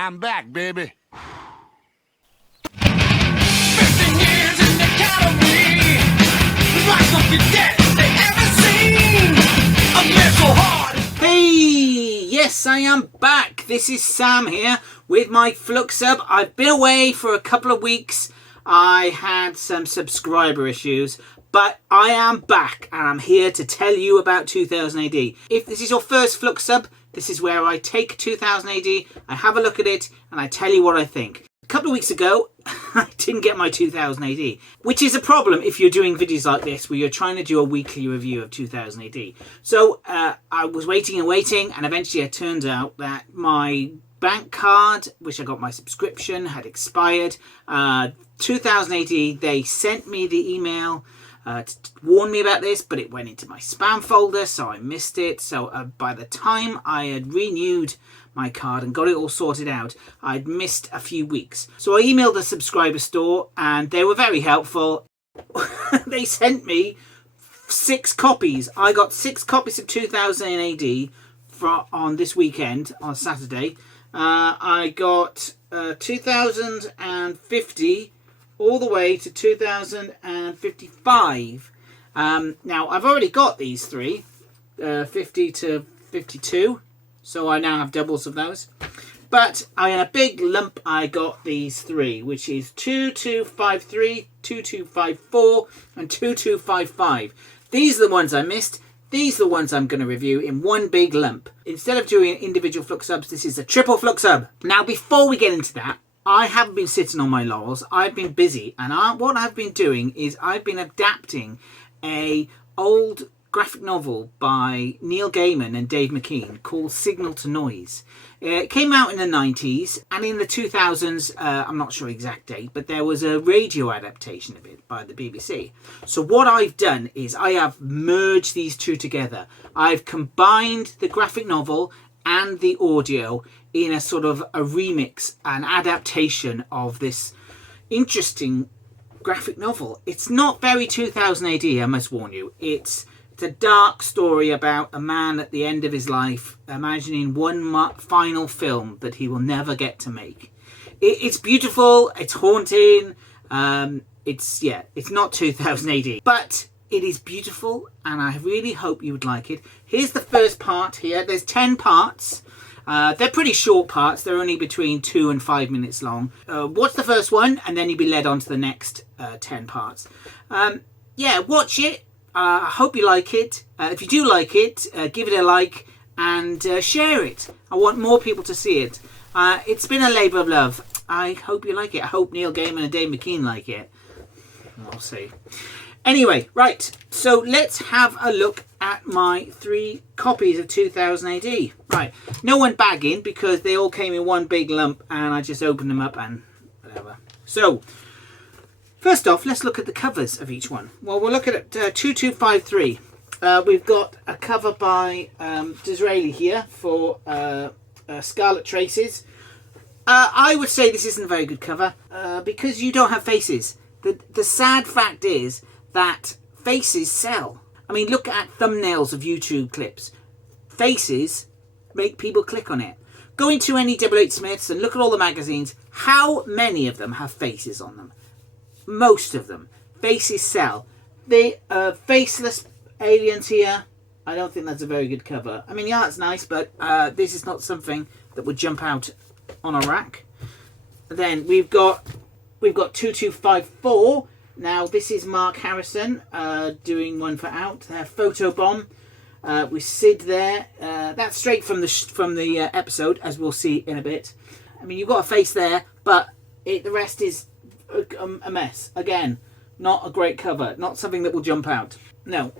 I'm back, baby. 15 years in the gallery. Life of the deadest they ever seen. A mental heart. Hey, yes, I am back. This is Sam here with my Flux Sub. I've been away for a couple of weeks. I had some subscriber issues, but I am back and I'm here to tell you about 2000 AD. If this is your first Flux Sub, this is where I take 2000 AD, I have a look at it, and I tell you what I think. A couple of weeks ago, I didn't get my 2000 AD, which is a problem if you're doing videos like this where you're trying to do a weekly review of 2000 AD. So I was waiting, and eventually it turned out that my bank card, which I got my subscription, had expired. 2000 AD, they sent me the email to warn me about this, but it went into my spam folder, so I missed it. So by the time I had renewed my card and got it all sorted out, I'd missed a few weeks. So I emailed the subscriber store and they were very helpful. They sent me 6 copies. I got 6 copies of 2000 AD on this weekend, on Saturday. I got 2050 all the way to 2055. Now, I've already got these 3, 50 to 52, so I now have doubles of those. But in a big lump, I got these 3, which is 2253, 2254, and 2255. These are the ones I missed. These are the ones I'm going to review in one big lump. Instead of doing individual Flux Subs, this is a triple Flux Sub. Now, before we get into that, I haven't been sitting on my laurels. I've been busy, and what I've been doing is I've been adapting a old graphic novel by Neil Gaiman and Dave McKean called Signal to Noise. It came out in the 90s, and in the 2000s, I'm not sure exact date, but there was a radio adaptation of it by the BBC. So what I've done is I have merged these two together. I've combined the graphic novel and the audio in a sort of a remix, an adaptation of this interesting graphic novel. It's not very 2000 AD, I must warn you. It's a dark story about a man at the end of his life imagining one final film that he will never get to make. It's beautiful, it's haunting, it's not 2000 AD, but it is beautiful and I really hope you would like it. Here's the first part here. There's 10 parts. They're pretty short parts. They're only between 2 and 5 minutes long. Watch the first one and then you'll be led on to the next 10 parts. Watch it. I hope you like it. If you do like it, give it a like and share it. I want more people to see it. It's been a labour of love. I hope you like it. I hope Neil Gaiman and Dave McKean like it. I'll see. Anyway, right, so let's have a look at my 3 copies of 2000 AD. Right, no unbagging because they all came in one big lump and I just opened them up and whatever. So, first off, let's look at the covers of each one. Well, we'll look at 2253. We've got a cover by Disraeli here for Scarlet Traces. I would say this isn't a very good cover because you don't have faces. The sad fact is that faces sell. I mean, look at thumbnails of YouTube clips. Faces make people click on it. Go into any W.H. Smiths and look at all the magazines. How many of them have faces on them? Most of them. Faces sell. The faceless aliens here, I don't think that's a very good cover. I mean, the art's nice, but this is not something that would jump out on a rack. Then we've got 2254. Now, this is Mark Harrison doing one for Out. Photobomb with Sid there. That's straight from the episode, as we'll see in a bit. I mean, you've got a face there, but the rest is a mess. Again, not a great cover. Not something that will jump out. No.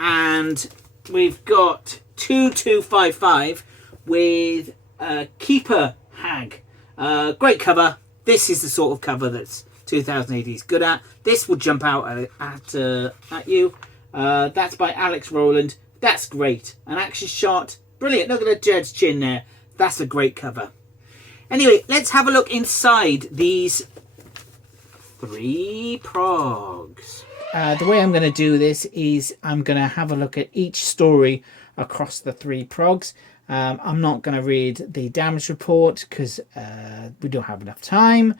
And we've got 2255 with Keeper Hag. Great cover. This is the sort of cover that's 2000 AD is good at. This will jump out at you. That's by Alex Rowland. That's great. An action shot. Brilliant. Look at the Jed's chin there. That's a great cover. Anyway, let's have a look inside these 3 progs. The way I'm going to do this is I'm going to have a look at each story across the 3 progs. I'm not going to read the damage report because we don't have enough time.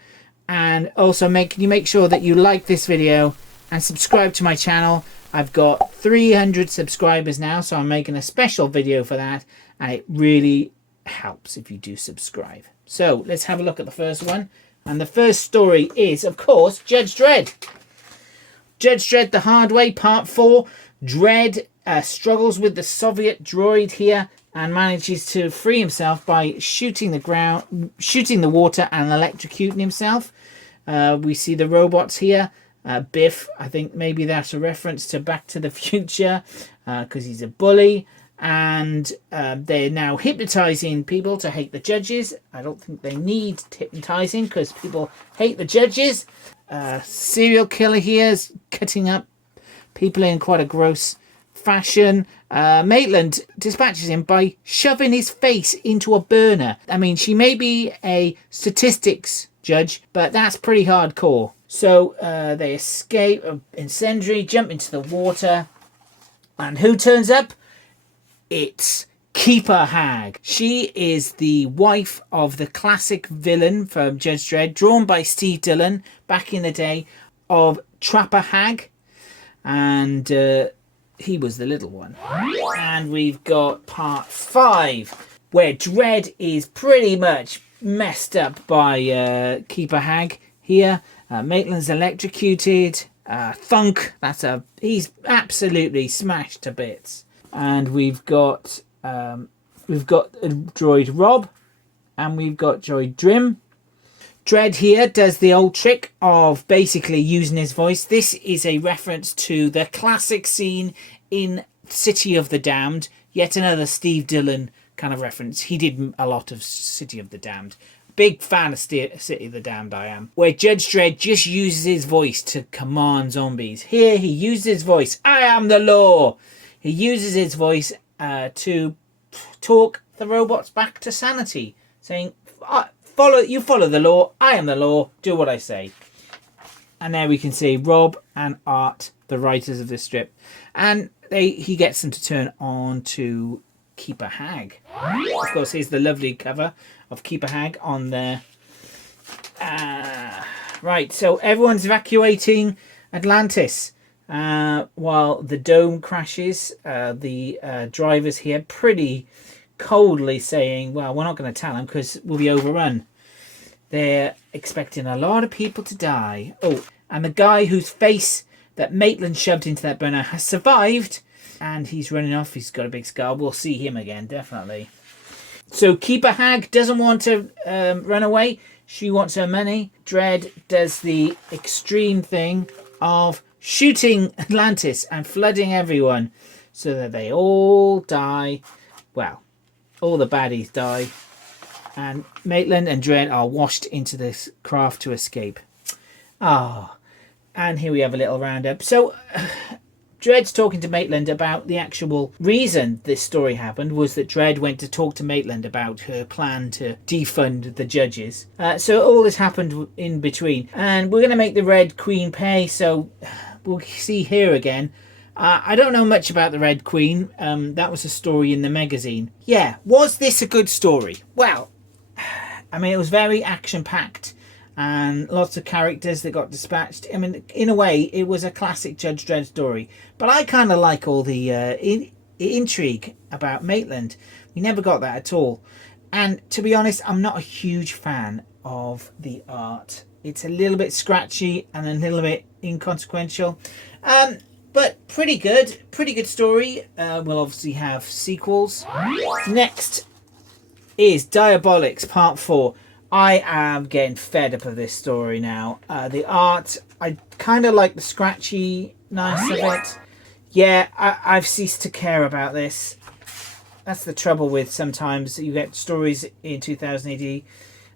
And also can you make sure that you like this video and subscribe to my channel. I've got 300 subscribers now, so I'm making a special video for that, and it really helps if you do subscribe. So let's have a look at the first one. And the first story is, of course, Judge Dredd. Judge Dredd the Hard Way, Part 4. Dredd struggles with the Soviet droid here and manages to free himself by shooting the water and electrocuting himself. We see the robots here. Biff, I think maybe that's a reference to Back to the Future because he's a bully. And they're now hypnotizing people to hate the judges. I don't think they need hypnotizing because people hate the judges. Serial killer here is cutting up people in quite a gross fashion. Maitland dispatches him by shoving his face into a burner. I mean, she may be a statistics judge, but that's pretty hardcore. So they escape incendiary, jump into the water, and who turns up? It's Keeper Hag. She is the wife of the classic villain from Judge Dredd, drawn by Steve Dillon back in the day, of Trapper Hag, and he was the little one. And we've got part 5, where Dredd is pretty much messed up by Keeper Hag here. Maitland's electrocuted. Thunk, he's absolutely smashed to bits. And we've got droid Rob, and we've got droid Drim. Dredd here does the old trick of basically using his voice. This is a reference to the classic scene in City of the Damned. Yet another Steve Dillon kind of reference. He did a lot of City of the Damned. Big fan of City of the Damned I am. Where Judge Dredd just uses his voice to command zombies. Here he uses his voice. I am the law. He uses his voice to talk the robots back to sanity, saying, follow the law, I am the law, do what I say. And there we can see Rob and Art, the writers of this strip. And he gets them to turn on to Keeper Hag. Of course, here's the lovely cover of Keeper Hag on there. Right, so everyone's evacuating Atlantis. While the dome crashes, the drivers here pretty coldly saying, well, we're not going to tell them because we'll be overrun. They're expecting a lot of people to die. Oh, and the guy whose face that Maitland shoved into that burner has survived, and he's running off. He's got a big scar. We'll see him again, definitely. So Keeper Hag doesn't want to run away. She wants her money. Dredd does the extreme thing of shooting Atlantis and flooding everyone so that they all die. Well, all the baddies die. And Maitland and Dredd are washed into this craft to escape. And here we have a little roundup. So Dredd's talking to Maitland about the actual reason this story happened was that Dredd went to talk to Maitland about her plan to defund the judges. So all this happened in between. And we're going to make the Red Queen pay, so we'll see here again. I don't know much about the Red Queen. That was a story in the magazine. Yeah, was this a good story? Well, I mean, it was very action-packed and lots of characters that got dispatched. I mean, in a way, it was a classic Judge Dredd story. But I kind of like all the intrigue about Maitland. We never got that at all. And to be honest, I'm not a huge fan of the art. It's a little bit scratchy and a little bit inconsequential. But pretty good story. We'll obviously have sequels. Next is Diabolics Part 4. I am getting fed up of this story now. The art, I kind of like the scratchiness of it. Yeah, I've ceased to care about this. That's the trouble with sometimes you get stories in 2000 AD.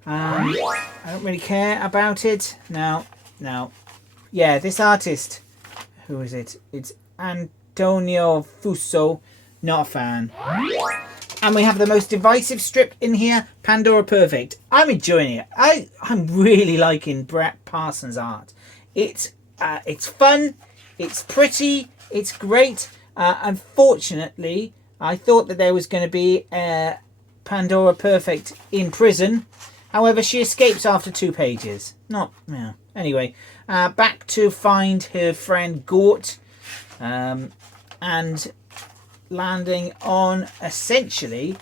I don't really care about it. No. Yeah, this artist, who is it? It's Antonio Fuso. Not a fan. And we have the most divisive strip in here, Pandora Perfect. I'm enjoying it. I'm really liking Brett Parsons' art. It's fun, it's pretty, it's great. Unfortunately, I thought that there was going to be Pandora Perfect in prison. However, she escapes after 2 pages. Not, yeah. Anyway, back to find her friend Gort, and landing on essentially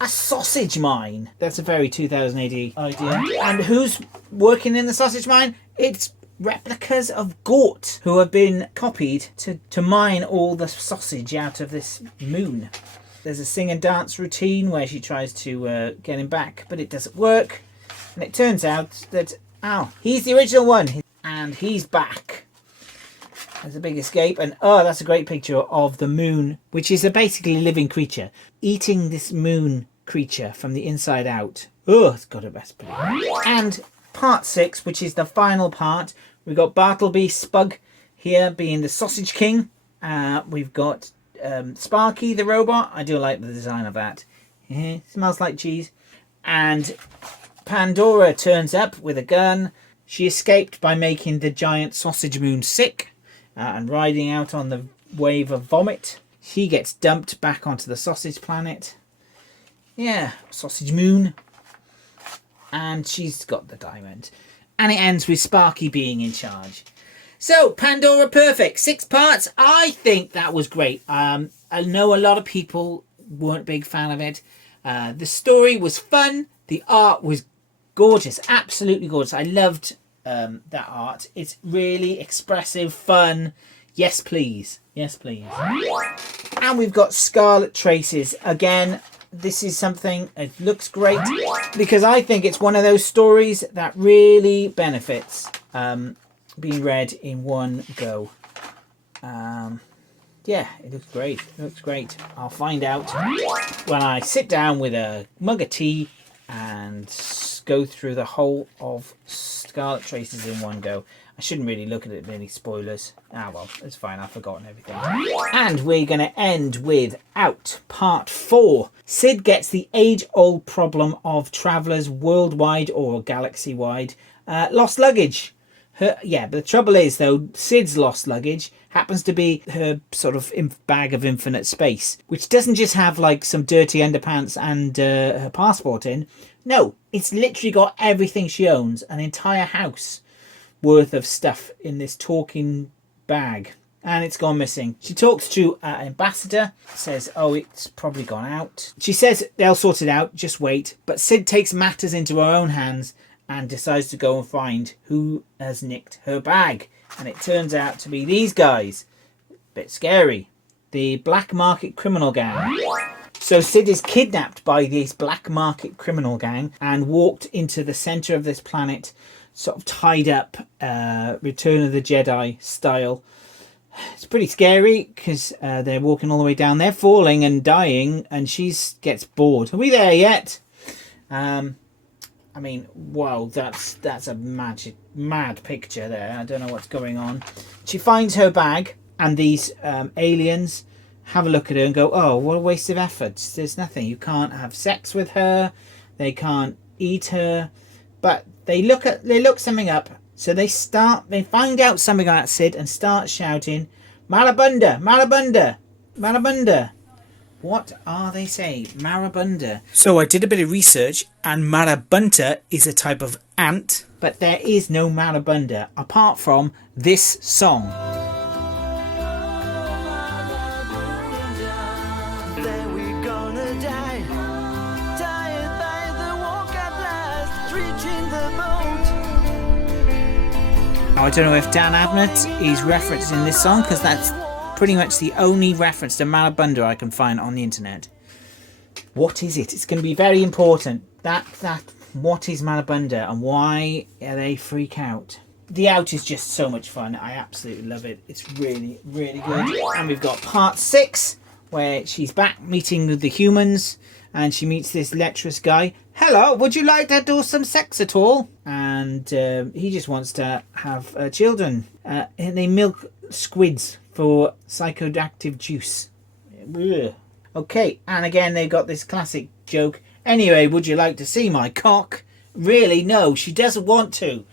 a sausage mine. That's a very 2000 AD idea. And who's working in the sausage mine? It's replicas of Gort who have been copied to mine all the sausage out of this moon. There's a sing and dance routine where she tries to get him back, but it doesn't work. And it turns out that, he's the original one. And he's back. There's a big escape. And, that's a great picture of the moon, which is a basically living creature, eating this moon creature from the inside out. Oh, it's got a recipe. And part 6, which is the final part. We've got Bartleby Spug here being the Sausage King. We've got Sparky the robot. I do like the design of that. Smells like cheese. And Pandora turns up with a gun. She escaped by making the giant sausage moon sick and riding out on the wave of vomit. She gets dumped back onto the sausage planet. Yeah, sausage moon. And she's got the diamond. And it ends with Sparky being in charge. So, Pandora Perfect, 6 parts. I think that was great. I know a lot of people weren't a big fan of it. The story was fun. The art was gorgeous. Absolutely gorgeous. I loved that art. It's really expressive, fun. Yes, please. Yes, please. And we've got Scarlet Traces. Again, this is something, it looks great, because I think it's one of those stories that really benefits being read in one go. Yeah, it looks great. It looks great. I'll find out when I sit down with a mug of tea and go through the whole of Scarlet Traces in one go. I shouldn't really look at it, any spoilers. Well, it's fine, I've forgotten everything. And we're going to end with Out, Part 4. Sid gets the age-old problem of travellers worldwide or galaxy-wide. Lost luggage. But the trouble is, though, Sid's lost luggage happens to be her sort of bag of infinite space, which doesn't just have, like, some dirty underpants and her passport in. No, it's literally got everything she owns, an entire house worth of stuff in this talking bag, and it's gone missing. She talks to an ambassador, says, it's probably gone out. She says they'll sort it out, just wait. But Sid takes matters into her own hands and decides to go and find who has nicked her bag. And it turns out to be these guys. Bit scary. The black market criminal gang. So Sid is kidnapped by this black market criminal gang and walked into the centre of this planet, sort of tied up, Return of the Jedi style. It's pretty scary because they're walking all the way down. They're falling and dying, and she gets bored. Are we there yet? I mean, wow, that's a mad picture there. I don't know what's going on. She finds her bag, and these aliens have a look at her and go, what a waste of effort. There's nothing. You can't have sex with her. They can't eat her. But they look something up. So they find out something about Sid and start shouting, Marabunda, Marabunda, Marabunda. What are they saying? Marabunda. So I did a bit of research, and Marabunta is a type of ant, but there is no Marabunda apart from this song. Then we're gonna die, tired by the walk at last, reaching the boat. Now I don't know if Dan Abnett is referencing this song, because that's pretty much the only reference to Marabunda I can find on the internet. What is it? It's going to be very important. What is Marabunda and why are they freak out? The Out is just so much fun. I absolutely love it. It's really, really good. And we've got part 6 where she's back meeting with the humans and she meets this lecherous guy. Hello, would you like to do some sex at all? And he just wants to have children. And they milk squids for psychoactive juice. Ugh. Okay, and again they've got this classic joke. Anyway, would you like to see my cock? Really? No, she doesn't want to.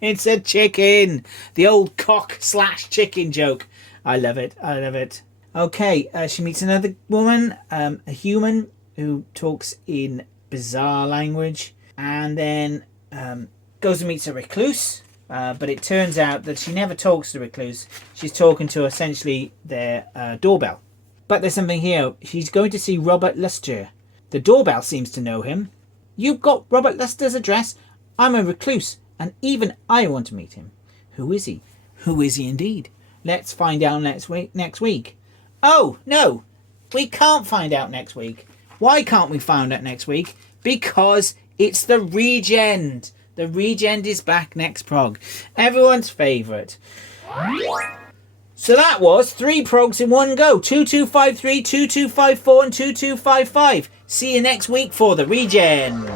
It's a chicken. The old cock/chicken joke. I love it. I love it. Okay, she meets another woman, a human, who talks in bizarre language, and then goes and meets a recluse. But it turns out that she never talks to the recluse. She's talking to essentially their doorbell. But there's something here. She's going to see Robert Luster. The doorbell seems to know him. You've got Robert Luster's address? I'm a recluse, and even I want to meet him. Who is he? Who is he indeed? Let's find out next week. Oh, no. We can't find out next week. Why can't we find out next week? Because it's the Regend. The Regend is back next prog. Everyone's favourite. So that was 3 progs in one go. 2253, 2254 and 2255. See you next week for the Regend.